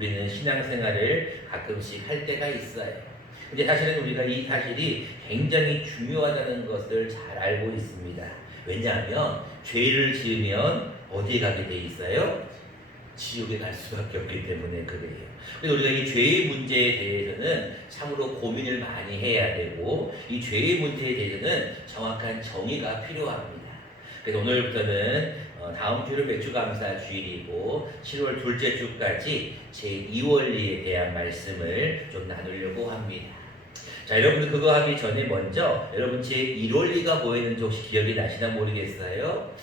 우리는 신앙생활을 가끔씩 할 때가 있어요. 근데 사실은 우리가 이 사실이 굉장히 중요하다는 것을 잘 알고 있습니다. 왜냐하면 죄를 지으면 어디에 가게 돼 있어요? 지옥에 갈 수밖에 없기 때문에 그래요. 그래서 우리가 이 죄의 문제에 대해서는 참으로 고민을 많이 해야 되고, 이 죄의 문제에 대해서는 정확한 정의가 필요합니다. 그래서 오늘부터는 다음 주는 맥주감사 주일이고 7월 둘째 주까지 제2원리에 대한 말씀을 좀 나누려고 합니다. 자, 여러분들 그거 하기 전에 먼저 여러분 제1원리가 뭐였는지 혹시 기억이 나시나 모르겠어요?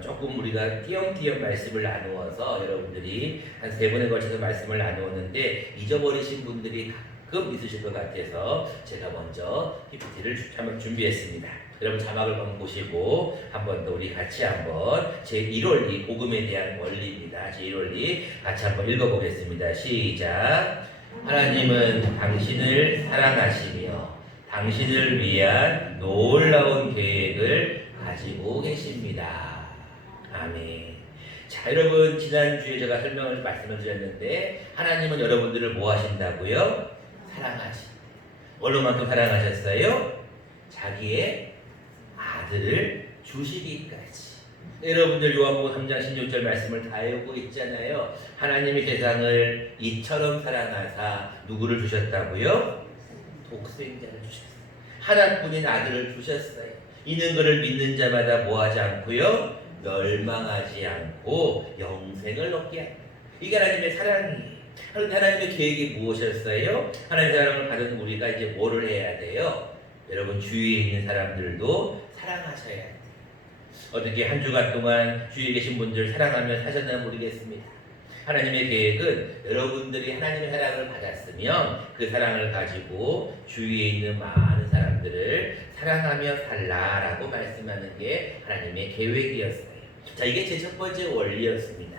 조금 우리가 띄엄띄엄 말씀을 나누어서 여러분들이 한 3번에 걸쳐서 말씀을 나누었는데 잊어버리신 분들이 가끔 있으실 것 같아서 제가 먼저 PPT를 한번 준비했습니다. 여러분 자막을 한번 보시고 한 번 더 우리 같이 한번 제1원리, 복음에 대한 원리입니다. 제1원리 같이 한번 읽어보겠습니다. 시작. 하나님은 당신을 사랑하시며 당신을 위한 놀라운 계획을 가지고 계십니다. 아멘. 자, 여러분 지난주에 제가 말씀을 드렸는데 하나님은 여러분들을 뭐 하신다고요? 사랑하신다. 얼마만큼 사랑하셨어요? 자기의 아들을 주시기까지. 여러분들 요한복음 3장 16절 말씀을 다 외우고 있잖아요. 하나님이 세상을 이처럼 사랑하사 누구를 주셨다고요? 독생자를 주셨어요. 하나뿐인 아들을 주셨어요. 이는 그를 믿는 자마다 뭐하지 않고요? 멸망하지 않고 영생을 얻게 합니다. 이게 하나님의 사랑이에요. 그런데 하나님의 계획이 무엇이었어요? 하나님의 사랑을 받은 우리가 이제 뭐를 해야 돼요? 여러분 주위에 있는 사람들도 사랑하셔야 돼요. 어떻게 한 주간 동안 주위에 계신 분들 사랑하며 사셨나 모르겠습니다. 하나님의 계획은 여러분들이 하나님의 사랑을 받았으면 그 사랑을 가지고 주위에 있는 많은 사람들을 사랑하며 살라라고 말씀하는 게 하나님의 계획이었어요. 자, 이게 제 첫 번째 원리였습니다.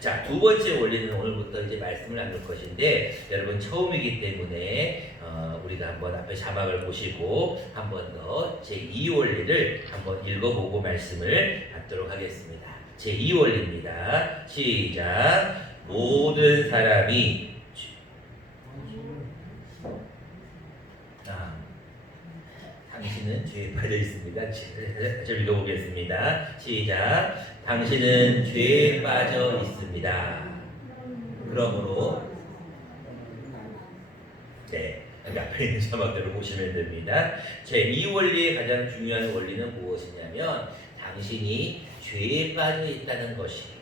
자, 두 번째 원리는 오늘부터 이제 말씀을 나눌 것인데 여러분 처음이기 때문에 우리가 한번 앞에 자막을 보시고 한 번 더 제2원리를 한번 읽어보고 말씀을 받도록 하겠습니다. 제2원리입니다. 시작. 모든 사람이 당신은 죄에 빠져 있습니다. 다시 읽어보겠습니다. 시작. 당신은 죄에 빠져 있습니다. 그러므로 앞에 있는 자막대로 보시면 됩니다. 제2원리의 가장 중요한 원리는 무엇이냐면 당신이 죄에 빠져 있다는 것이에요.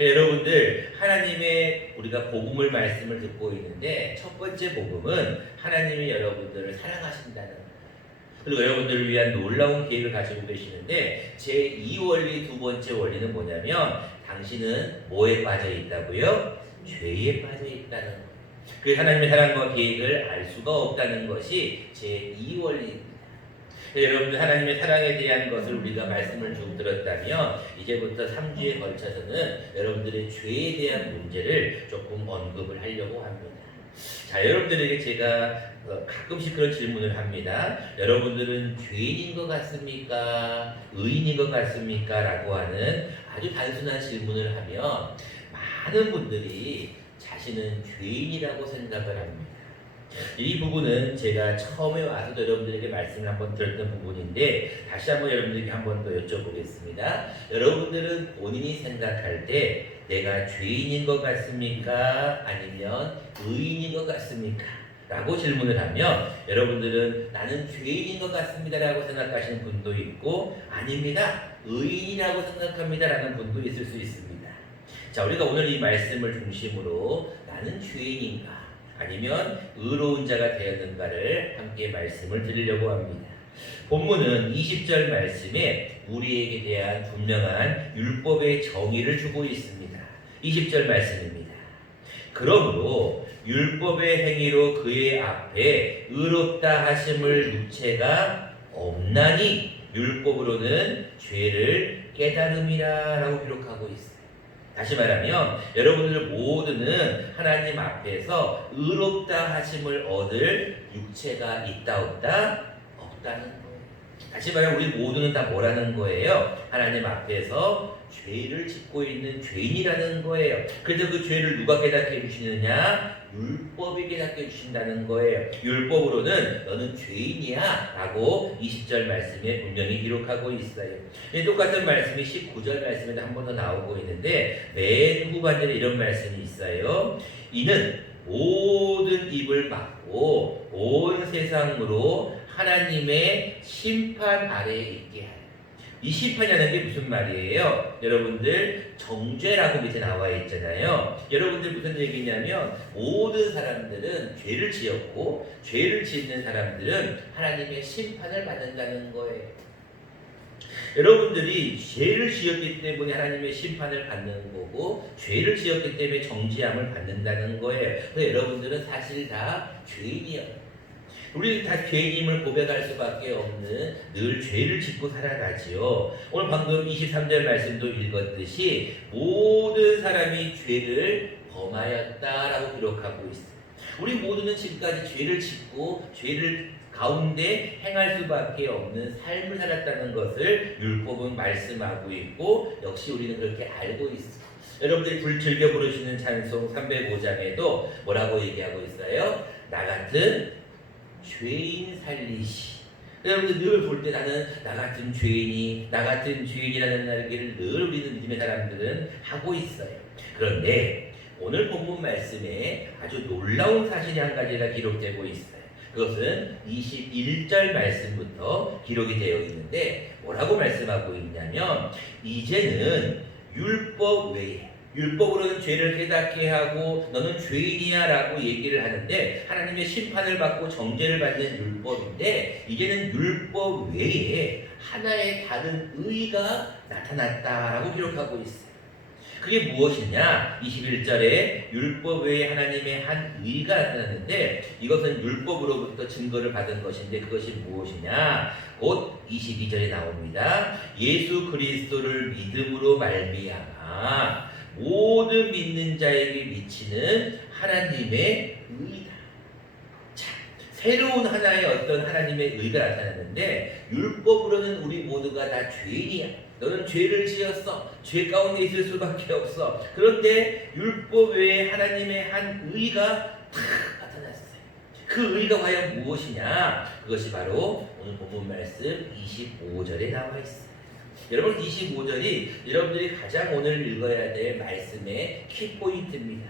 여러분들 하나님의 우리가 복음을 말씀을 듣고 있는데 첫 번째 복음은 하나님이 여러분들을 사랑하신다는 거예요. 그리고 여러분들을 위한 놀라운 계획을 가지고 계시는데 제2원리 두 번째 원리는 뭐냐면 당신은 뭐에 빠져 있다고요? 죄에 빠져 있다는 거예요. 그 하나님의 사랑과 계획을 알 수가 없다는 것이 제2원리입니다. 여러분들 하나님의 사랑에 대한 것을 우리가 말씀을 쭉 들었다면 이제부터 3주에 걸쳐서는 여러분들의 죄에 대한 문제를 조금 언급을 하려고 합니다. 자, 여러분들에게 제가 가끔씩 그런 질문을 합니다. 여러분들은 죄인인 것 같습니까? 의인인 것 같습니까? 라고 하는 아주 단순한 질문을 하면 많은 분들이 자신은 죄인이라고 생각을 합니다. 이 부분은 제가 처음에 와서 여러분들에게 말씀을 한번 드렸던 부분인데 다시 한번 여러분들에게 한번 더 여쭤보겠습니다. 여러분들은 본인이 생각할 때 내가 죄인인 것 같습니까? 아니면 의인인 것 같습니까? 라고 질문을 하면 여러분들은 나는 죄인인 것 같습니다 라고 생각하시는 분도 있고 아닙니다, 의인이라고 생각합니다 라는 분도 있을 수 있습니다. 자, 우리가 오늘 이 말씀을 중심으로 나는 죄인인가 아니면 의로운 자가 되었는가를 함께 말씀을 드리려고 합니다. 본문은 20절 말씀에 우리에게 대한 분명한 율법의 정의를 주고 있습니다. 20절 말씀입니다. 그러므로 율법의 행위로 그의 앞에 의롭다 하심을 육체가 없나니 율법으로는 죄를 깨달음이라 라고 기록하고 있어요. 다시 말하면 여러분들 모두는 하나님 앞에서 의롭다 하심을 얻을 육체가 있다 없다? 없다는 거예요. 다시 말하면 우리 모두는 다 뭐라는 거예요? 하나님 앞에서 죄를 짓고 있는 죄인이라는 거예요. 그래서 그 죄를 누가 깨닫게 해주시느냐? 율법이 깨닫게 해주신다는 거예요. 율법으로는 너는 죄인이야 라고 20절 말씀에 분명히 기록하고 있어요. 똑같은 말씀이 19절 말씀에도 한 번 더 나오고 있는데 맨 후반절에 이런 말씀이 있어요. 이는 모든 입을 막고 온 세상으로 하나님의 심판 아래에 있게 하라. 이 심판이라는 게 무슨 말이에요? 여러분들 정죄라고 밑에 나와 있잖아요. 여러분들 무슨 얘기냐면 모든 사람들은 죄를 지었고 죄를 짓는 사람들은 하나님의 심판을 받는다는 거예요. 여러분들이 죄를 지었기 때문에 하나님의 심판을 받는 거고 죄를 지었기 때문에 정죄함을 받는다는 거예요. 그래서 여러분들은 사실 다 죄인이에요. 우리 다 죄인임을 고백할 수밖에 없는 늘 죄를 짓고 살아가지요. 오늘 방금 23절 말씀도 읽었듯이 모든 사람이 죄를 범하였다라고 기록하고 있어요. 우리 모두는 지금까지 죄를 짓고 죄를 가운데 행할 수밖에 없는 삶을 살았다는 것을 율법은 말씀하고 있고 역시 우리는 그렇게 알고 있어요. 여러분들이 즐겨 부르시는 찬송 305장에도 뭐라고 얘기하고 있어요? 나 같은 죄인 살리시. 여러분들 늘 볼 때 나는 나 같은 죄인이 나 같은 죄인이라는 얘기를 늘 우리는 믿음의 사람들은 하고 있어요. 그런데 오늘 본문 말씀에 아주 놀라운 사실이 한 가지가 기록되고 있어요. 그것은 21절 말씀부터 기록이 되어 있는데 뭐라고 말씀하고 있냐면 이제는 율법 외에 율법으로는 죄를 깨닫게 하고 너는 죄인이야 라고 얘기를 하는데 하나님의 심판을 받고 정죄를 받는 율법인데 이제는 율법 외에 하나의 다른 의가 나타났다라고 기록하고 있어요. 그게 무엇이냐? 21절에 율법 외에 하나님의 한 의가 나타났는데 이것은 율법으로부터 증거를 받은 것인데 그것이 무엇이냐? 곧 22절에 나옵니다. 예수 그리스도를 믿음으로 말미암아 모든 믿는 자에게 미치는 하나님의 의다. 자, 새로운 하나의 어떤 하나님의 의가 나타났는데 율법으로는 우리 모두가 다 죄인이야. 너는 죄를 지었어. 죄 가운데 있을 수밖에 없어. 그런데 율법 외에 하나님의 한 의가 탁 나타났어요. 그 의가 과연 무엇이냐? 그것이 바로 오늘 본문 말씀 25절에 나와 있어요. 여러분 25절이 여러분들이 가장 오늘 읽어야 될 말씀의 키포인트입니다.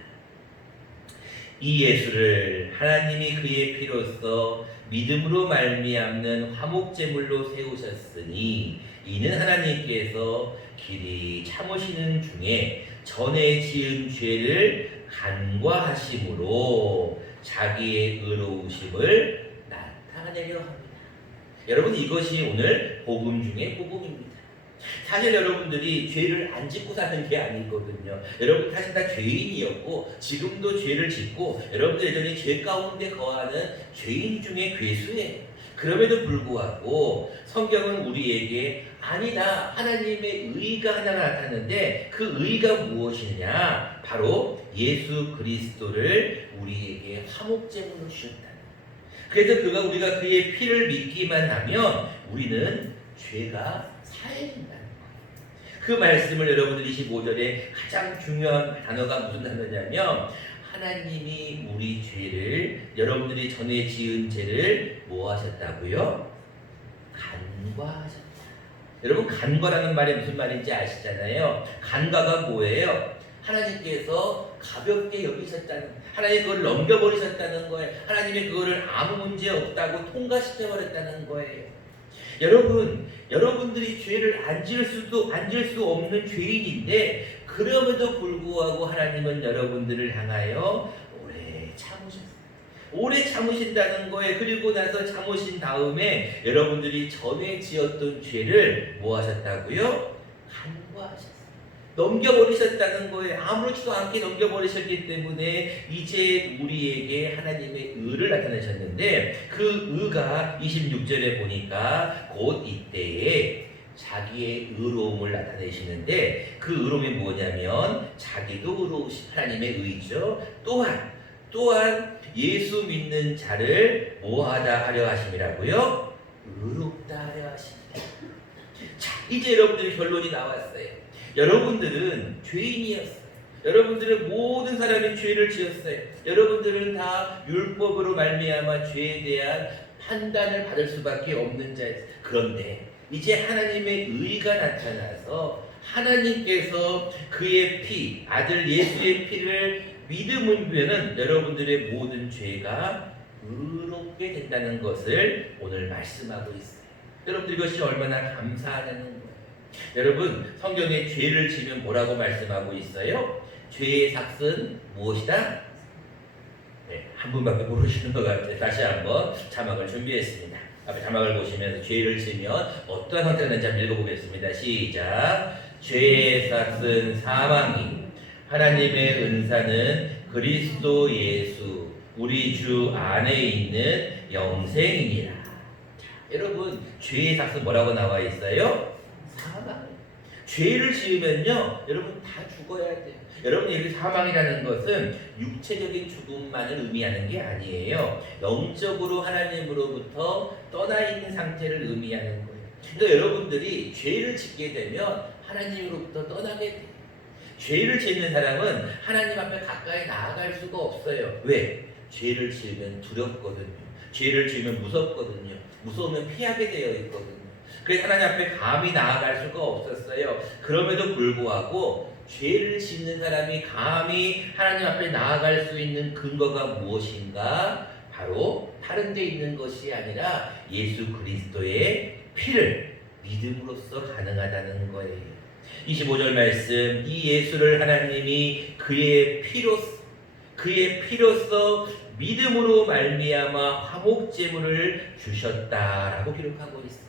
이 예수를 하나님이 그의 피로써 믿음으로 말미암는 화목제물로 세우셨으니 이는 하나님께서 길이 참으시는 중에 전에 지은 죄를 간과하심으로 자기의 의로우심을 나타내려 합니다. 여러분 이것이 오늘 복음 중에 복음입니다. 사실 여러분들이 죄를 안 짓고 사는 게 아니거든요. 여러분 사실 다 죄인이었고 지금도 죄를 짓고 여러분들 여전히 죄 가운데 거하는 죄인 중에 괴수예요. 그럼에도 불구하고 성경은 우리에게 아니다 하나님의 의가 하나가 나타났는데 그 의가 무엇이냐? 바로 예수 그리스도를 우리에게 화목제물로 주셨다. 그래서 우리가 그의 피를 믿기만 하면 우리는 죄가 사해진다는 거예요. 그 말씀을 여러분들 25절에 가장 중요한 단어가 무슨 단어냐면 하나님이 우리 죄를 여러분들이 전에 지은 죄를 뭐 하셨다고요? 간과하셨다. 여러분 간과라는 말이 무슨 말인지 아시잖아요. 간과가 뭐예요? 하나님께서 가볍게 여기셨다는, 하나님 그걸 넘겨버리셨다는 거예요. 하나님이 그거를 아무 문제 없다고 통과시켜버렸다는 거예요. 여러분들이 죄를 안 지을 수 없는 죄인인데 그럼에도 불구하고 하나님은 여러분들을 향하여 오래 참으셨어요. 오래 참으신다는 거예요. 그리고 나서 참으신 다음에 여러분들이 전에 지었던 죄를 뭐 하셨다고요? 간과하셨어요. 넘겨버리셨다는 거예요. 아무렇지도 않게 넘겨버리셨기 때문에 이제 우리에게 하나님의 의를 나타내셨는데 그 의가 26절에 보니까 곧 이때에 자기의 의로움을 나타내시는데 그 의로움이 뭐냐면 자기도 의로우신 하나님의 의죠. 또한 예수 믿는 자를 뭐하다 하려 하심이라고요? 의롭다 하려 하십니다. 자, 이제 여러분들의 결론이 나왔어요. 여러분들은 죄인이었어요. 여러분들은 모든 사람이 죄를 지었어요. 여러분들은 다 율법으로 말미암아 죄에 대한 판단을 받을 수밖에 없는 자였어요. 그런데 이제 하나님의 의가 나타나서 하나님께서 그의 피, 아들 예수의 피를 믿으면 여러분들의 모든 죄가 의롭게 된다는 것을 오늘 말씀하고 있어요. 여러분들 이것이 얼마나 감사하다는 거예요. 여러분 성경에 죄를 지면 뭐라고 말씀하고 있어요? 죄의 삭은 무엇이다? 네, 한 분밖에 모르시는 것 같아요. 다시 한번 자막을 준비했습니다. 앞에 자막을 보시면서 죄를 지면 어떠한 상태가 되는지 한번 읽어보겠습니다. 시작. 죄의 삭은 사망이, 하나님의 은사는 그리스도 예수 우리 주 안에 있는 영생이니라. 자, 여러분 죄의 삭은 뭐라고 나와 있어요? 사망. 죄를 지으면요 여러분 다 죽어야 돼요. 여러분 여기 사망이라는 것은 육체적인 죽음만을 의미하는 게 아니에요. 영적으로 하나님으로부터 떠나 있는 상태를 의미하는 거예요. 그러니까 여러분들이 죄를 짓게 되면 하나님으로부터 떠나게 돼요. 죄를 짓는 사람은 하나님 앞에 가까이 나아갈 수가 없어요. 왜? 죄를 지으면 두렵거든요. 죄를 지으면 무섭거든요. 무서우면 피하게 되어 있거든요. 그래서 하나님 앞에 감히 나아갈 수가 없었어요. 그럼에도 불구하고 죄를 짓는 사람이 감히 하나님 앞에 나아갈 수 있는 근거가 무엇인가? 바로 다른 데 있는 것이 아니라 예수 그리스도의 피를 믿음으로써 가능하다는 거예요. 25절 말씀, 이 예수를 하나님이 그의 피로써 믿음으로 말미암아 화목제물을 주셨다라고 기록하고 있어요.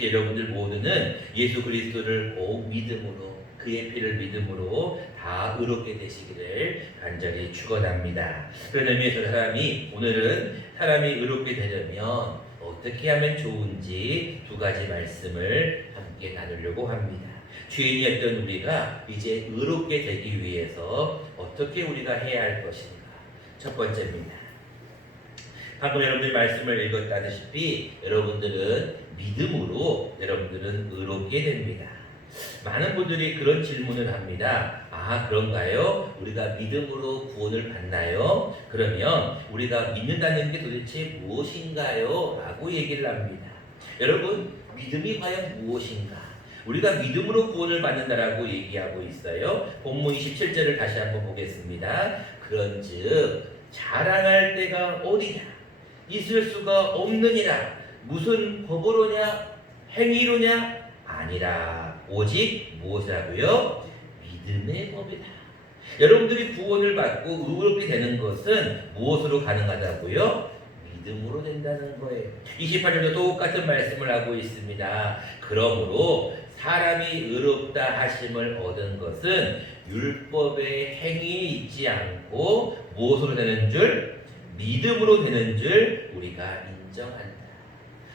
여러분들 모두는 예수 그리스도를 꼭 믿음으로, 그의 피를 믿음으로 다 의롭게 되시기를 간절히 축원합니다. 그런 의미에서 오늘은 사람이 의롭게 되려면 어떻게 하면 좋은지 두 가지 말씀을 함께 나누려고 합니다. 죄인이었던 우리가 이제 의롭게 되기 위해서 어떻게 우리가 해야 할 것인가? 첫 번째입니다. 방금 여러분들이 말씀을 읽었다시피 여러분들은 믿음으로 여러분들은 의롭게 됩니다. 많은 분들이 그런 질문을 합니다. 아, 그런가요? 우리가 믿음으로 구원을 받나요? 그러면 우리가 믿는다는 게 도대체 무엇인가요? 라고 얘기를 합니다. 여러분, 믿음이 과연 무엇인가? 우리가 믿음으로 구원을 받는다라고 얘기하고 있어요. 본문 27절을 다시 한번 보겠습니다. 그런즉 자랑할 때가 어디냐? 있을 수가 없느니라. 무슨 법으로냐? 행위로냐? 아니라 오직 무엇이라고요? 믿음의 법이다. 여러분들이 구원을 받고 의롭게 되는 것은 무엇으로 가능하다고요? 믿음으로 된다는 거예요. 28절도 똑같은 말씀을 하고 있습니다. 그러므로 사람이 의롭다 하심을 얻은 것은 율법의 행위에 있지 않고 무엇으로 되는 줄? 믿음으로 되는 줄 우리가 인정한다.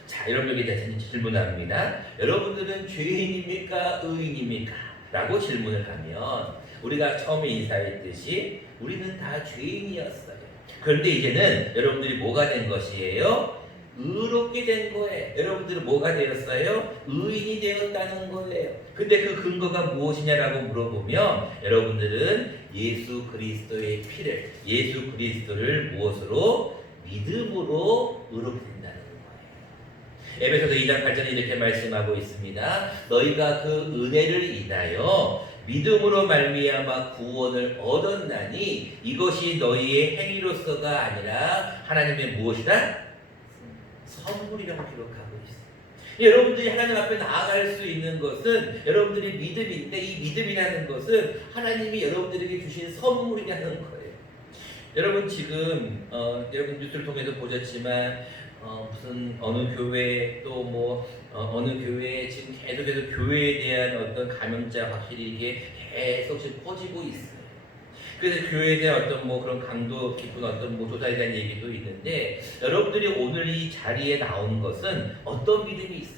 자, 여러분에게 대해서 질문합니다. 여러분들은 죄인입니까? 의인입니까? 라고 질문을 하면 우리가 처음에 인사했듯이 우리는 다 죄인이었어요. 그런데 이제는 여러분들이 뭐가 된 것이에요? 의롭게 된 거예요. 여러분들은 뭐가 되었어요? 의인이 되었다는 거예요. 근데 그 근거가 무엇이냐라고 물어보면 여러분들은 예수 그리스도의 피를, 예수 그리스도를 무엇으로? 믿음으로 의롭게 된다는 거예요. 에베소서 2장 8절에 이렇게 말씀하고 있습니다. 너희가 그 은혜를 인하여 믿음으로 말미암아 구원을 얻었나니 이것이 너희의 행위로서가 아니라 하나님의 무엇이다? 선물이라고 기록하고 있어요. 여러분들이 하나님 앞에 나아갈 수 있는 것은 여러분들이 믿음인데 이 믿음이라는 것은 하나님이 여러분들에게 주신 선물이라는 거예요. 여러분 지금 여러분 뉴스를 통해서 보셨지만 무슨 어느 교회 또 뭐 어느 교회에 지금 계속해서 교회에 대한 어떤 감염자 확실히 이게 계속 지금 퍼지고 있어요. 그래서 교회에 대한 어떤 뭐 그런 강도 깊은 어떤 뭐 조사에 대한 얘기도 있는데 여러분들이 오늘 이 자리에 나온 것은 어떤 믿음이 있어요?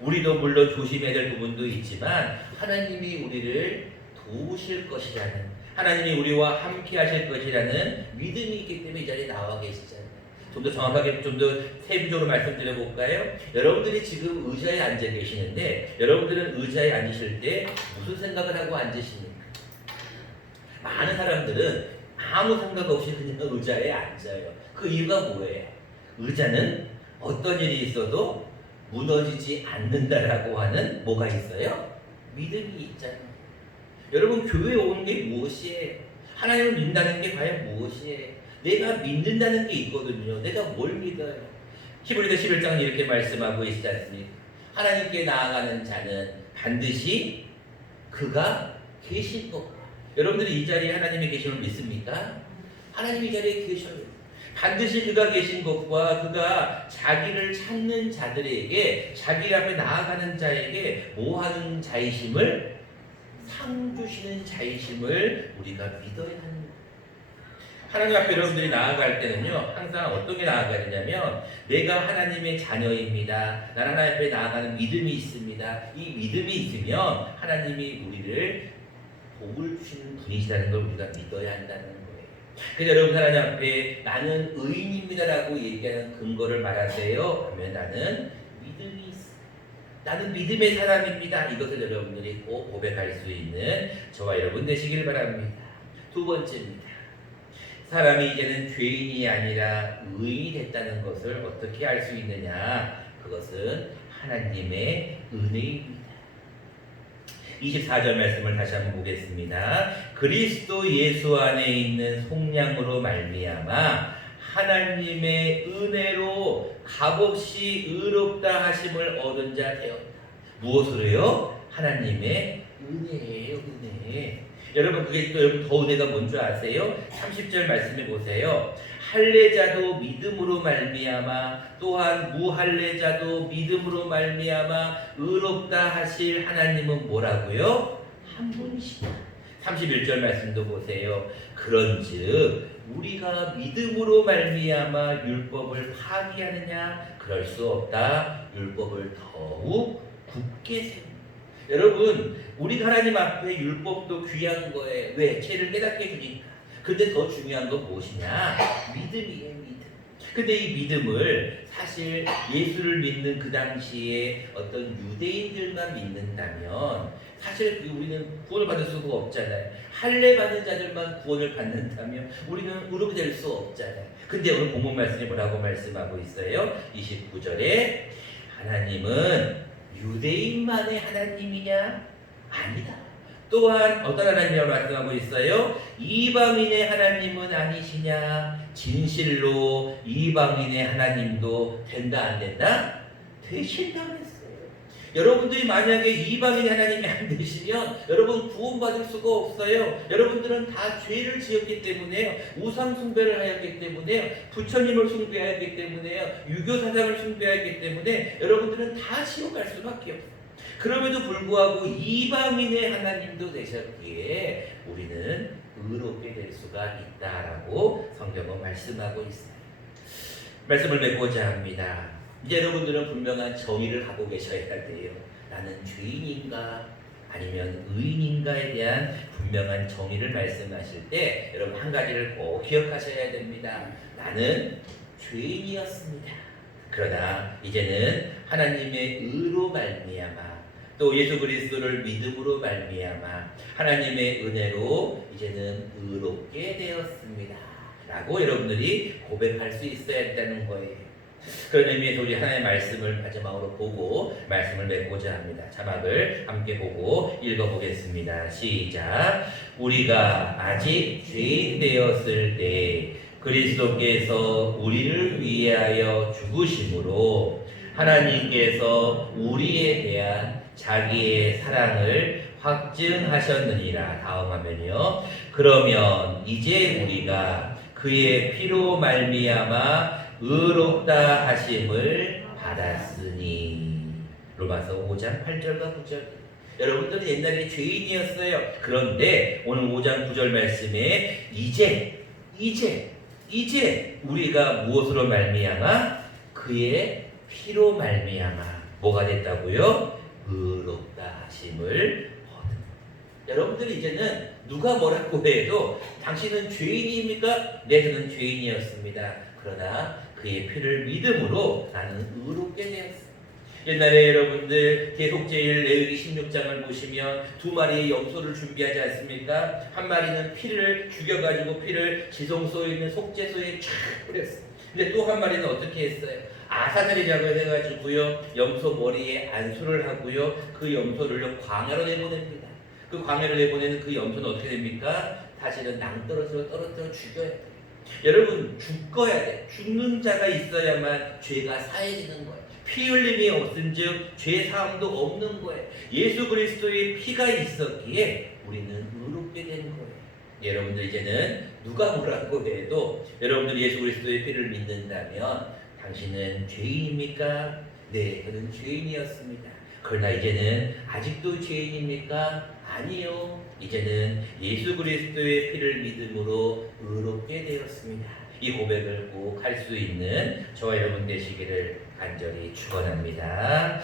우리도 물론 조심해야 될 부분도 있지만 하나님이 우리를 도우실 것이라는, 하나님이 우리와 함께 하실 것이라는 믿음이 있기 때문에 이 자리에 나와 계시잖아요. 좀 더 정확하게 좀 더 세부적으로 말씀드려 볼까요? 여러분들이 지금 의자에 앉아 계시는데 여러분들은 의자에 앉으실 때 무슨 생각을 하고 앉으십니까? 많은 사람들은 아무 생각 없이 그냥 의자에 앉아요. 그 이유가 뭐예요? 의자는 어떤 일이 있어도 무너지지 않는다라고 하는 뭐가 있어요? 믿음이 있잖아요. 여러분 교회에 오는 게 무엇이에요? 하나님을 믿는다는 게 과연 무엇이에요? 내가 믿는다는 게 있거든요. 내가 뭘 믿어요? 히브리서 11장은 이렇게 말씀하고 있지 않습니까? 하나님께 나아가는 자는 반드시 그가 계신 것. 여러분들이 이 자리에 하나님이 계심을 믿습니까? 하나님이 이 자리에 계셔요. 반드시 그가 계신 것과 그가 자기를 찾는 자들에게 자기 앞에 나아가는 자에게 뭐하는 자이심을 상 주시는 자이심을 우리가 믿어야 합니다. 하나님 앞에 여러분들이 나아갈 때는요, 항상 어떻게 나아가야 되냐면, 내가 하나님의 자녀입니다. 나는 하나님 앞에 나아가는 믿음이 있습니다. 이 믿음이 있으면 하나님이 우리를 복을 주시는 분이시라는 걸 우리가 믿어야 한다는 거예요. 그래서 여러분 하나님 앞에 나는 의인입니다라고 얘기하는 근거를 말하세요 하면 나는 믿음이 있어. 나는 믿음의 사람입니다. 이것을 여러분들이 꼭 고백할 수 있는 저와 여러분 되시길 바랍니다. 두 번째입니다. 사람이 이제는 죄인이 아니라 의인이 됐다는 것을 어떻게 알 수 있느냐? 그것은 하나님의 은혜입니다. 24절 말씀을 다시 한번 보겠습니다. 그리스도 예수 안에 있는 속량으로 말미암아 하나님의 은혜로 값없이 의롭다 하심을 얻은 자 되었다. 무엇으로요? 하나님의 은혜예요, 은혜. 여러분 그게 또 여러분 더 은혜가 뭔 줄 아세요? 30절 말씀해 보세요. 할례자도 믿음으로 말미암아 또한 무할례자도 믿음으로 말미암아 의롭다 하실 하나님은 뭐라고요? 한 분이시다. 31절 말씀도 보세요. 그런즉 우리가 믿음으로 말미암아 율법을 파기하느냐? 그럴 수 없다. 율법을 더욱 굳게 세웁니다. 여러분 우리 하나님 앞에 율법도 귀한 거예요. 왜? 죄를 깨닫게 해주니까. 근데 더 중요한 건 무엇이냐? 믿음이에요, 믿음. 근데 이 믿음을 사실 예수를 믿는 그 당시에 어떤 유대인들만 믿는다면 사실 우리는 구원을 받을 수가 없잖아요. 할례 받는 자들만 구원을 받는다면 우리는 의롭게 될 수 없잖아요. 근데 오늘 본문 말씀이 뭐라고 말씀하고 있어요? 29절에 하나님은 유대인만의 하나님이냐? 아니다. 또한 어떤 하나님이라고 말씀하고 있어요? 이방인의 하나님은 아니시냐? 진실로 이방인의 하나님도 된다 안 된다? 되신다고 했어요. 여러분들이 만약에 이방인의 하나님이 안 되시면 여러분 구원받을 수가 없어요. 여러분들은 다 죄를 지었기 때문에요. 우상 숭배를 하였기 때문에요. 부처님을 숭배하였기 때문에요. 유교 사상을 숭배하였기 때문에 여러분들은 다 지옥 갈 수밖에 없어요. 그럼에도 불구하고 이방인의 하나님도 되셨기에 우리는 의롭게 될 수가 있다라고 성경은 말씀하고 있어요. 말씀을 맺고자 합니다. 이제 여러분들은 분명한 정의를 하고 계셔야 돼요. 나는 죄인인가 아니면 의인인가에 대한 분명한 정의를 말씀하실 때 여러분 한 가지를 꼭 기억하셔야 됩니다. 나는 죄인이었습니다. 그러나 이제는 하나님의 의로 말미암아 또 예수 그리스도를 믿음으로 말미암아 하나님의 은혜로 이제는 의롭게 되었습니다. 라고 여러분들이 고백할 수 있어야 한다는 거예요. 그런 의미에서 우리 하나님의 말씀을 마지막으로 보고 말씀을 맺고자 합니다. 자막을 함께 보고 읽어보겠습니다. 시작. 우리가 아직 죄인 되었을 때 그리스도께서 우리를 위하여 죽으심으로 하나님께서 우리에 대한 자기의 사랑을 확증하셨느니라. 다음 화면이요. 그러면 이제 우리가 그의 피로 말미암아 의롭다 하심을 받았으니. 로마서 5장 8절과 9절. 여러분들은 옛날에 죄인이었어요. 그런데 오늘 5장 9절 말씀에 이제 우리가 무엇으로 말미암아? 그의 피로 말미암아 뭐가 됐다고요? 의롭다 하심을 얻은. 여러분들이 이제는 누가 뭐라고 해도 당신은 죄인입니까? 네, 저는 죄인이었습니다. 그러나 그의 피를 믿음으로 나는 의롭게 되었어. 옛날에 여러분들 계속제일 레위기 16장을 보시면 두 마리의 염소를 준비하지 않습니까? 한 마리는 피를 죽여가지고 피를 지성소에 있는 속죄소에 쫙 뿌렸어요. 근데 또 한 마리는 어떻게 했어요? 아사살이라고 해가지고요 염소 머리에 안수를 하고요 그 염소를 광야로 내보냅니다. 그 광야로 내보내는 그 염소는 어떻게 됩니까? 사실은 낭떠러지로 떨어뜨려 죽여야 돼요. 여러분 죽어야 돼. 죽는 자가 있어야만 죄가 사해지는 거예요. 피 흘림이 없은즉 죄 사함도 없는 거예요. 예수 그리스도의 피가 있었기에 우리는 의롭게 된 거예요. 여러분들 이제는 누가 뭐라고 해도 여러분들 예수 그리스도의 피를 믿는다면 당신은 죄인입니까? 네, 저는 죄인이었습니다. 그러나 이제는 아직도 죄인입니까? 아니요. 이제는 예수 그리스도의 피를 믿음으로 의롭게 되었습니다. 이 고백을 꼭 할 수 있는 저와 여러분 되시기를 간절히 축원합니다.